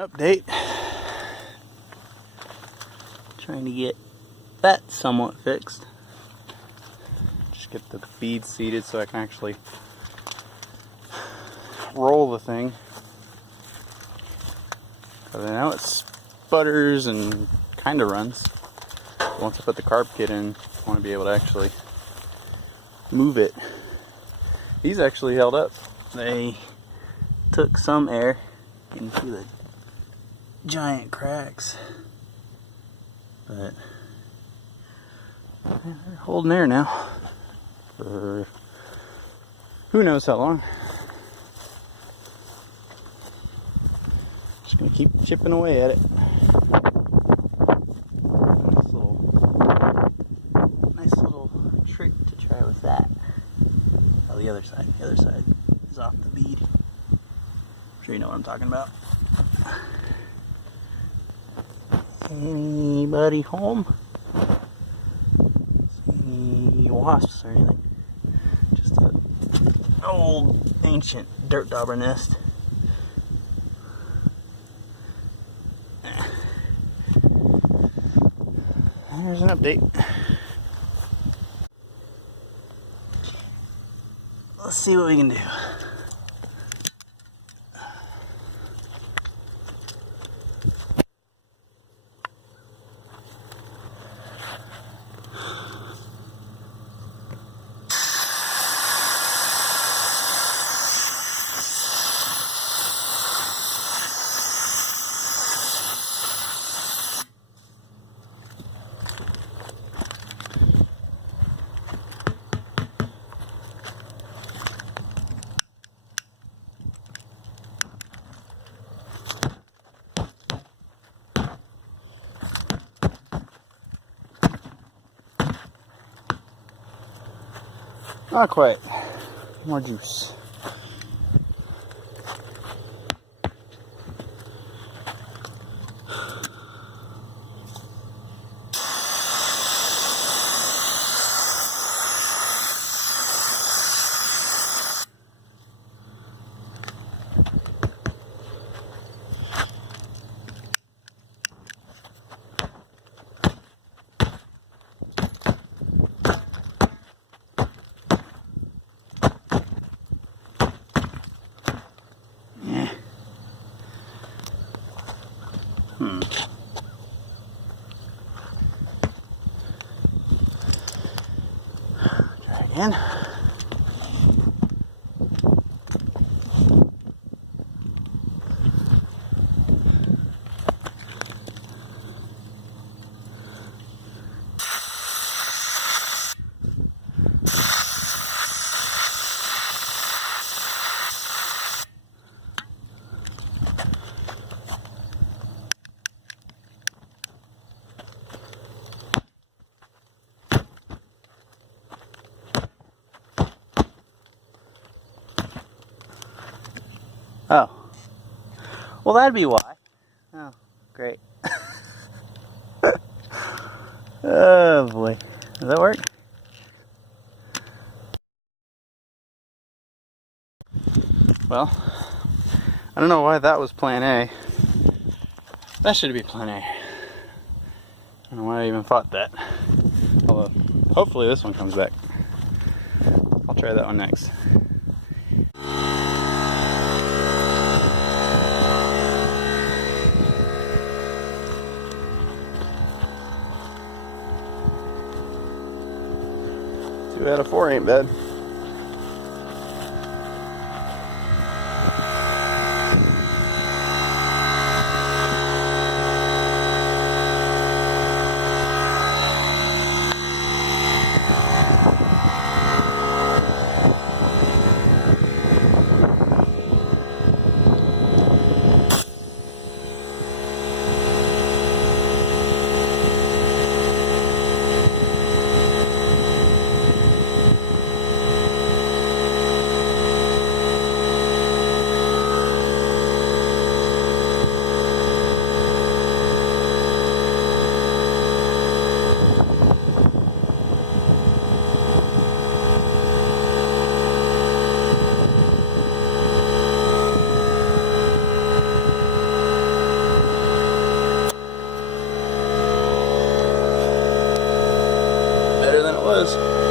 Update. Trying to get that somewhat fixed. Just get the feed seated so I can actually roll the thing. Because now it sputters and kind of runs. Once I put the carb kit in, I want to be able to actually move it. These actually held up. They took some air into the giant cracks, but they're holding air now for who knows how long. Just gonna keep chipping away at it. Nice little trick to try with that. Oh, the other side is off the bead. I'm sure you know what I'm talking about. Anybody home? See wasps or anything? Just an old ancient dirt dauber nest. There's an update. Let's see what we can do. Not quite. More juice. Try again. Oh. Well, that'd be why. Oh, great. Oh boy. Does that work? Well, I don't know why that was plan A. That should be plan A. I don't know why I even thought that. Although, hopefully this one comes back. I'll try that one next. Two out of four ain't bad. was.